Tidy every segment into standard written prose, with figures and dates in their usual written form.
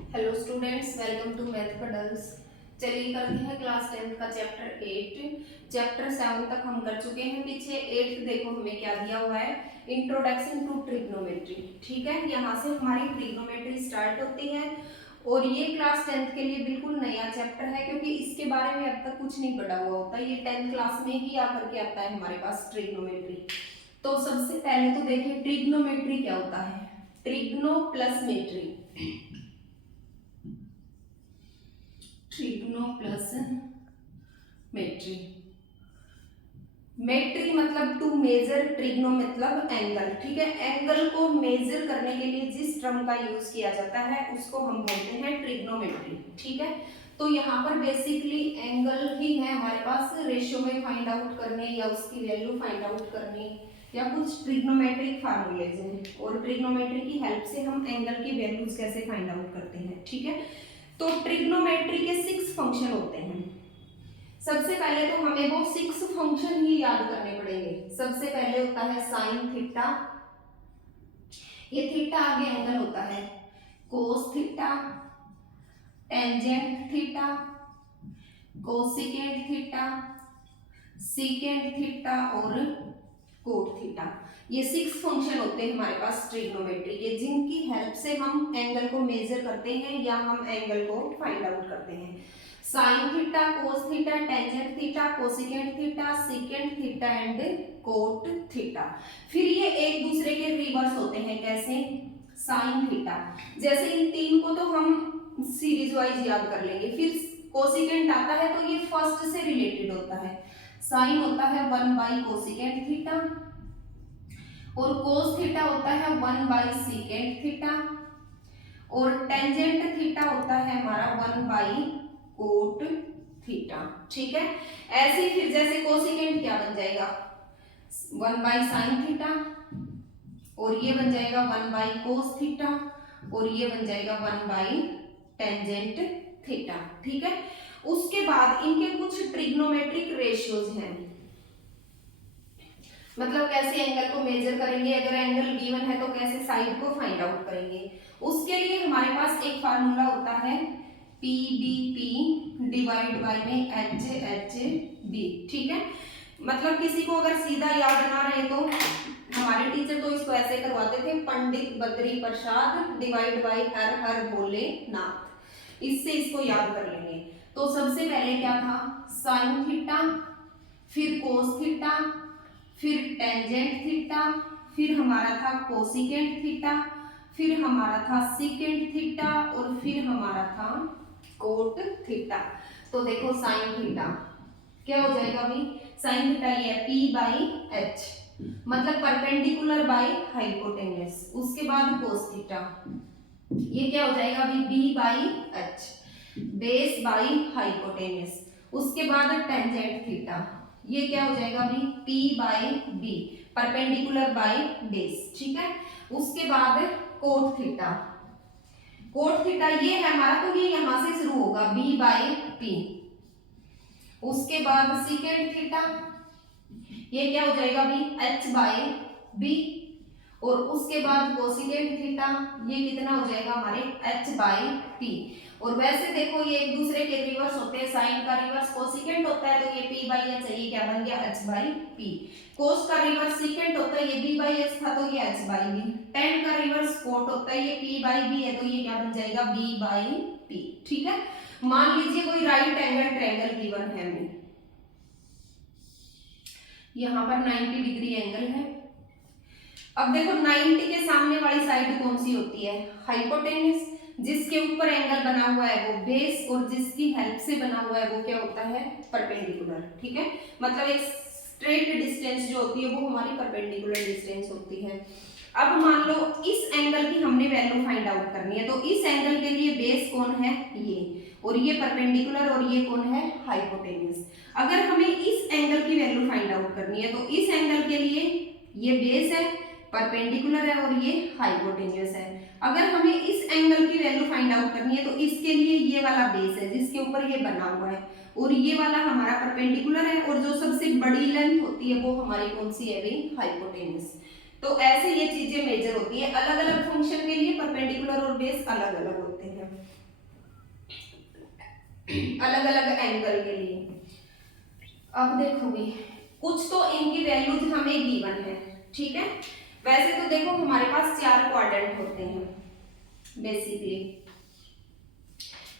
Hello students, welcome to math puddles. चलिए करते हैं क्लास 10th का चैप्टर 8। चैप्टर 7 तक हम कर चुके हैं पीछे। 8th देखो हमें क्या दिया हुआ है, इंट्रोडक्शन टू ट्रिग्नोमेट्री। ठीक है, यहाँ से हमारी ट्रिग्नोमेट्री स्टार्ट होती है और ये क्लास 10th के लिए बिल्कुल नया चैप्टर है क्योंकि इसके बारे में अब तक कुछ नहीं पढ़ा हुआ होता। ये 10th क्लास में ही आकर के आता है हमारे पास ट्रिग्नोमेट्री। तो सबसे पहले तो देखिए ट्रिग्नोमेट्री क्या होता है। Trigono plus metry, trigono plus metry. Metry मतलब टू मेजर, ट्रिग्नो मतलब एंगल। ठीक है, एंगल को मेजर करने के लिए जिस टर्म का यूज किया जाता है उसको हम बोलते हैं ट्रिग्नोमेट्री। ठीक है, तो यहाँ पर बेसिकली एंगल ही है हमारे पास रेशियो में फाइंड आउट करने या उसकी वैल्यू फाइंड आउट करने या कुछ ट्रिग्नोमेट्रिक फार्मूलेज हैं और ट्रिग्नोमेट्री की हेल्प से हम एंगल की वैल्यूज कैसे फाइंड आउट करते हैं। ठीक है, तो ट्रिग्नोमेट्री के 6 फंक्शन होते हैं। सबसे पहले तो हमें वो 6 फंक्शन ही याद करने पड़ेंगे। सबसे पहले होता है साइन थीटा, ये थीटा आगे एंगल होता है। Cos theta, tangent theta, cosecant theta, secant theta और कोट थीटा। ये 6 फंक्शन होते हैं हमारे पास ट्रिग्नोमेट्री के, जिनकी हेल्प से हम एंगल को मेजर करते हैं या हम एंगल को फाइंड आउट करते हैं। Sine theta, cos theta, tangent theta, cosecant theta, secant theta and cot theta. फिर ये एक दूसरे के रिवर्स होते हैं। कैसे? साइन थीटा, जैसे इन 3 को तो हम सीरीज वाइज याद कर लेंगे। फिर कोसिकेंट आता है तो ये फर्स्ट से रिलेटेड होता है। साइन होता है 1 बाई कोसिकेंट थीटा और कोस थीटा होता है 1 बाई सीकेंट थीटा और टेंजेंट थीटा होता है हमारा 1 बाई कोट थीटा। ठीक है, ऐसे ही फिर जैसे कोसिकेंट क्या बन जाएगा 1 बाई साइन थीटा और ये बन जाएगा 1 बाई कोस थीटा और ये बन जाएगा 1 बाई टेंजेंट थीटा। ठीक है, उसके बाद इनके कुछ ट्रिग्नोमेट्रिक रेशियोज हैं। मतलब कैसे एंगल को मेजर करेंगे, अगर एंगल B1 है तो कैसे साइड को फाइंड आउट करेंगे। उसके लिए हमारे पास एक फार्मूला होता है PBP डिवाइड बाय में HHB। ठीक है, मतलब किसी को अगर सीधा याद ना रहे तो हमारे टीचर तो इसको ऐसे करवाते थे, पंडित बद्री प्रसाद डिवाइड बाय हर हर भोले नाथ। इससे इसको याद कर लेंगे। तो सबसे पहले क्या था, साइन थीटा, फिर कोस थीटा, फिर टेंजेंट थीटा, फिर हमारा था कोसिकेंट थीटा, फिर हमारा था सीकेंट थीटा और फिर हमारा था कोट थीटा। तो देखो साइन थीटा क्या हो जाएगा अभी, साइन थीटा ये है P बाई H मतलब परपेंडिकुलर बाई हाइपोटेन्यूज। उसके बाद कोस थीटा ये क्या हो जाएगा अभी B by H base by hypotenuse. उसके बाद टेंजेंट थीटा ये क्या हो जाएगा अभी P by B perpendicular by base. ठीक है, उसके बाद कोट थीटा, कोट थीटा ये है हमारा तो ये यहां से शुरू होगा B बाई P। उसके बाद सीकेंट थीटा ये क्या हो जाएगा अभी H बाई B और उसके बाद कोसिकेंट थीटा ये कितना हो जाएगा हमारे H बाई P। और वैसे देखो ये एक दूसरे के रिवर्स होते हैं, साइन का रिवर्स कोसिकेंट होता है तो ये P बाई H, ये क्या बन गया H बाई P। कोस का रिवर्स सीकेंट होता है, ये B बाई H था तो ये H बाई B। टेन का रिवर्स कोट होता है, ये P बाई B है तो ये क्या बन जाएगा B बाई P। ठीक है, मान लीजिए कोई राइट एंगल ट्रायंगल गिवन है हमें, यहाँ पर 90 डिग्री एंगल है। अब देखो 90 के सामने वाली साइड कौन सी होती है, हाइपोटेन्यूज। जिसके ऊपर एंगल बना हुआ है वो बेस और जिसकी हेल्प से बना हुआ है वो क्या होता है परपेंडिकुलर। ठीक है, मतलब एक स्ट्रेट डिस्टेंस जो होती है वो हमारी परपेंडिकुलर डिस्टेंस होती है। अब मान लो इस एंगल की हमने वैल्यू फाइंड आउट करनी है, तो इस एंगल के लिए बेस कौन है ये और ये परपेंडिकुलर और ये कौन है हाइपोटेन्यूज। अगर हमें इस एंगल की वैल्यू फाइंड आउट करनी है तो इस एंगल के लिए ये बेस है, परपेंडिकुलर है और ये हाइपोटेन्यूज है। अगर हमें इस एंगल की वैल्यू फाइंड आउट करनी है तो इसके लिए ये वाला बेस है जिसके ऊपर ये बना हुआ है और ये वाला हमारा परपेंडिकुलर है और जो सबसे बड़ी लेंथ होती है वो हमारी कौन सी है भाई हाइपोटेन्यूज। तो ऐसे ये चीजें मेजर होती है। अलग अलग फंक्शन के लिए परपेंडिकुलर और बेस अलग अलग होते हैं, अलग अलग एंगल के लिए। अब देखोगे कुछ तो इनकी वैल्यूज हमें गिवन है, ठीक है। वैसे तो देखो हमारे पास 4 क्वाड्रेंट होते हैं बेसिकली,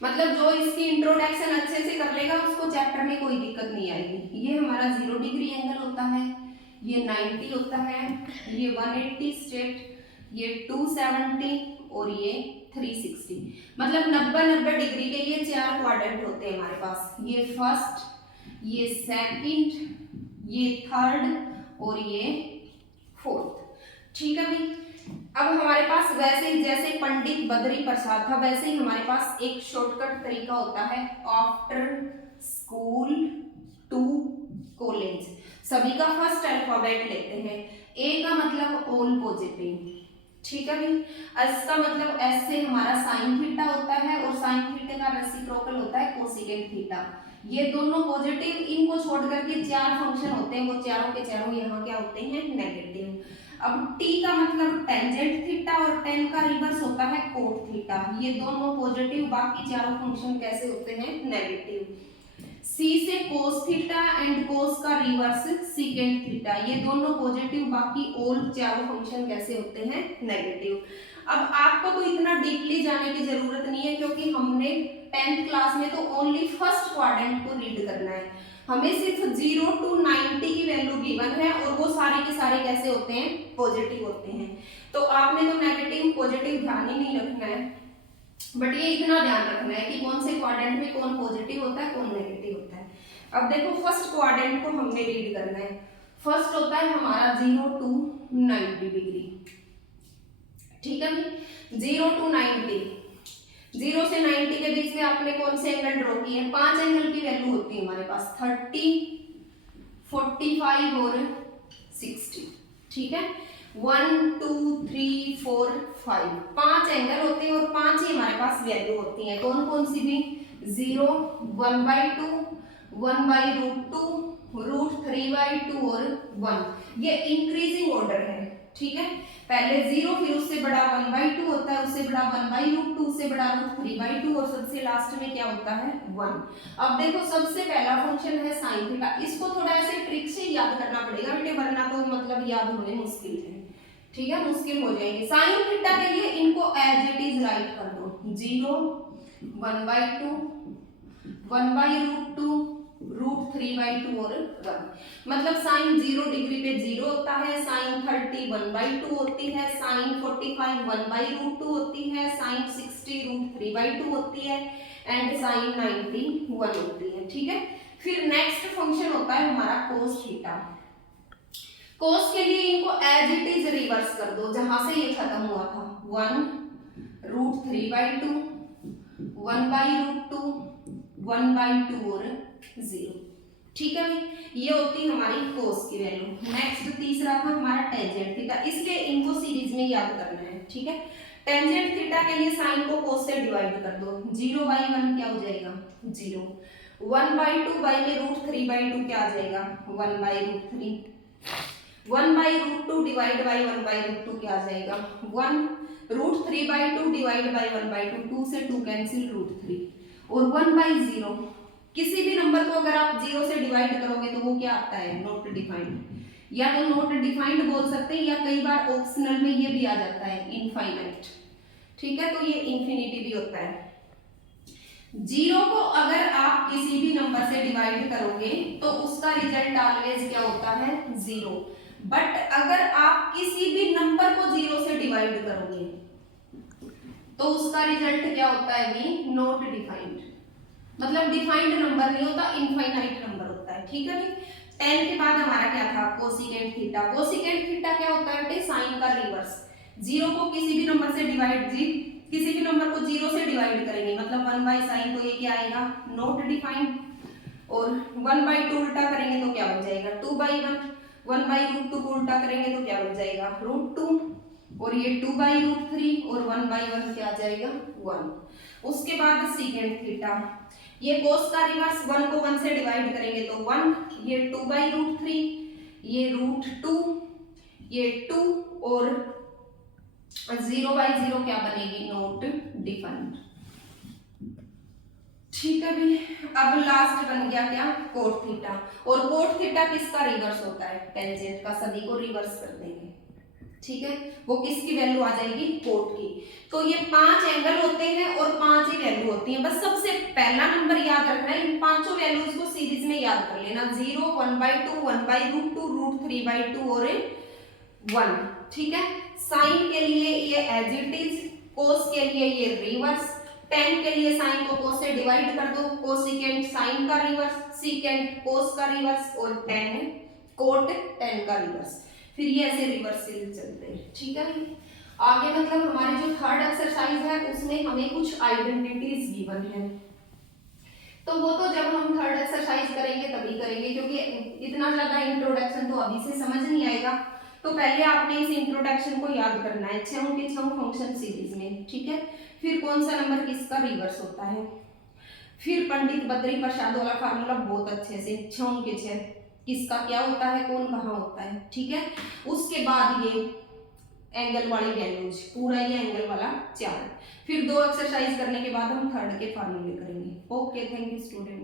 मतलब जो इसकी इंट्रोडक्शन अच्छे से कर लेगा उसको चैप्टर में कोई दिक्कत नहीं आएगी। ये हमारा 0 डिग्री एंगल होता है, ये 90 होता है, ये 180 स्ट्रेट, ये 270 और ये 360। मतलब 90 डिग्री के ये 4 क्वाड्रेंट होते हैं हमारे पास। ये फर्स्ट, ये सेकंड, ये थर्ड और ये फोर्थ, ठीक है भाई। अब हमारे पास वैसे ही जैसे पंडित बद्री प्रसाद था वैसे ही हमारे पास एक शॉर्टकट तरीका होता है, आफ्टर स्कूल टू कॉलेज। सभी का फर्स्ट अल्फाबेट लेते हैं। ए का मतलब ऑल पॉजिटिव, ठीक है भाई। एस का मतलब एस से हमारा साइन थीटा होता है और साइन थीटा का रेसिप्रोकल होता है कोसेकेंट थीटा। ये दोनों पॉजिटिव, इनको छोड़ करके 4 फंक्शन होते हैं, वो चारों के चारों यहाँ क्या होते हैं, नेगेटिव। अब टी का मतलब टेंजेंट थीटा और टेन का रिवर्स होता है कोट थीटा। ये दोनों पॉजिटिव, बाकी चारों फंक्शन कैसे होते हैं, नेगेटिव। सी से कोस थीटा एंड कोस का रिवर्स सीकेंट थीटा, ये दोनों पॉजिटिव, बाकी ऑल चारों फंक्शन कैसे होते हैं, नेगेटिव। अब आपको तो इतना डीपली जाने की जरूरत नहीं है क्योंकि हमने 10th क्लास में तो ओनली फर्स्ट क्वाड्रेंट को रीड करना है। हमें सिर्फ 0 to 90 की वैल्यू गिवन है और वो सारे के सारे कैसे होते हैं, पॉजिटिव होते हैं। तो आपने तो नेगेटिव पॉजिटिव ध्यान ही नहीं रखना है, बट ये इतना ध्यान रखना है कि कौन से क्वाड्रेंट में कौन पॉजिटिव होता है, कौन नेगेटिव होता है। अब देखो फर्स्ट क्वाड्रेंट को हमने रीड करना है। फर्स्ट होता है हमारा 0 to 90 डिग्री, ठीक है। 0 to 90, 0 से 90 के बीच में आपने कौन से एंगल ड्रॉ किए हैं, 5 एंगल की वैल्यू होती है हमारे पास, 30, 45 और 60, ठीक है। 1 2 3 4 5 5 एंगल होते हैं और 5 ही हमारे पास वैल्यू होती है। कौन कौन सी भी, 0, 1/2, 1/√2, √3/2 और 1। ये इंक्रीजिंग ऑर्डर है, ठीक है। पहले 0, फिर उससे बड़ा 1/2 होता है, उससे बड़ा 1/√2, उससे बड़ा √3/2 और सबसे लास्ट में क्या होता है, 1। अब देखो सबसे पहला फंक्शन है साइन थीटा। इसको थोड़ा ऐसे ट्रिक से याद करना पड़ेगा बेटे, वरना तो मतलब याद होने मुश्किल है, ठीक है, मुश्किल हो जाएगी। साइन थीटा के लिए इनको एज इट इज राइट कर दो, 0, 1/2, 1/√2, √3/2 और 1। मतलब साइन 0 डिग्री पे 0 होता है, साइन 30 1/2 होती है, साइन 45 1/√2 होती है, साइन 60 √3/2 होती है एंड साइन 90 1 होती है, ठीक है। फिर नेक्स्ट फंक्शन होता है हमारा कोस थीटा। कोस के लिए इनको एज इट इज रिवर्स कर दो, जहां से ये खत्म हुआ था, 1 √3/2, 1/√2, 1/2 और 0, ठीक है। ये होती है हमारी कोस की वैल्यू। नेक्स्ट तीसरा था हमारा टेंजेंट थीटा, इसलिए इनको सीरीज में याद करना है, ठीक है। टेंजेंट थीटा के लिए साइन को कोस से डिवाइड कर दो, 0/1 क्या हो जाएगा, 0, 1/2 बाई में √3/2 क्या आ जाएगा, 1/√3, 1/√2 डिवाइड बाई 1/√2 क्या आ जाएगा, 1, √3/2 डिवाइड बाई 1/2, 2 से 2 कैंसिल, √3 और 1/0। किसी भी नंबर को अगर आप 0 से डिवाइड करोगे तो वो क्या आता है, नॉट डिफाइंड, या तो नॉट डिफाइंड बोल सकते हैं या कई बार ऑप्शनल में ये भी आ जाता है इनफाइनाइट, ठीक है। तो ये इंफिनिटी भी होता है। 0 को अगर आप किसी भी नंबर से डिवाइड करोगे तो उसका रिजल्ट ऑलवेज क्या होता है, 0। बट अगर आप किसी भी नंबर को 0 से डिवाइड करोगे तो उसका रिजल्ट क्या होता है, भी नॉट डिफाइंड, मतलब डिफाइंड नंबर नहीं होता, इनफाइनाइट नंबर होता है, ठीक है। 10 के बाद हमारा क्या था, कोसिकेंट थीटा। कोसिकेंट थीटा क्या होता है बेटे, साइन का रिवर्स। 0 को किसी भी नंबर से डिवाइड, किसी भी नंबर को 0 से डिवाइड करेंगे मतलब 1/sin, तो ये क्या आएगा, नॉट डिफाइंड। और 1/2 उल्टा करेंगे तो क्या बन जाएगा, 2/1, 1/√2 को उल्टा करेंगे तो क्या बन जाएगा, √2 और ये 2/√3 और 1/1 क्या आ जाएगा, 1। उसके बाद सीकेंट थीटा, ये कोस का रिवर्स, 1 को 1 से डिवाइड करेंगे तो 1, ये 2/√3, ये √2, ये 2 और 0/0 क्या बनेगी, नॉट डिफाइंड। ठीक है भी। अब लास्ट बन गया क्या, कोट थीटा। और कोट थीटा किसका रिवर्स होता है, टेंजेंट का। सभी को रिवर्स कर देंगे, ठीक है। वो किसकी वैल्यू आ जाएगी, कोट की। तो ये 5 एंगल होते हैं और 5 ही वैल्यू होती है। बस सबसे पहला नंबर याद रखना है, इन पांचों वैल्यूज को सीरीज में याद कर लेना। 0, 1/2, 1/√2, √3/2 और 1, ठीक है। साइन के लिए ये एज इट इज, कोस के लिए ये रिवर्स, टेन के लिए साइन को कोस से डिवाइड कर दो, कोसिकेंट साइन का रिवर्स, सीकेंट कोस का रिवर्स और टेन कोट टेन का रिवर्स। फिर ये ऐसे रिवर्सल चलते हैं, ठीक है। आगे मतलब हमारे जो थर्ड एक्सरसाइज है उसमें हमें कुछ आइडेंटिटीज गिवन है, तो वो तो जब हम थर्ड एक्सरसाइज करेंगे तभी करेंगे, क्योंकि इतना ज्यादा इंट्रोडक्शन तो अभी से समझ नहीं आएगा। तो पहले आपने इस इंट्रोडक्शन को याद करना है, 6 के 6 फंक्शन सीरीज में, ठीक है। फिर कौन सा नंबर किसका रिवर्स होता है, फिर पंडित बद्री प्रसाद वाला फार्मूला बहुत अच्छे से, 6 के 6 किसका क्या होता है, कौन कहाँ होता है, ठीक है। उसके बाद ये एंगल वाली वैल्यूज, पूरा ये एंगल वाला चार्ट। फिर 2 एक्सरसाइज करने के बाद हम थर्ड के फार्मूले करेंगे। Okay, thank you student.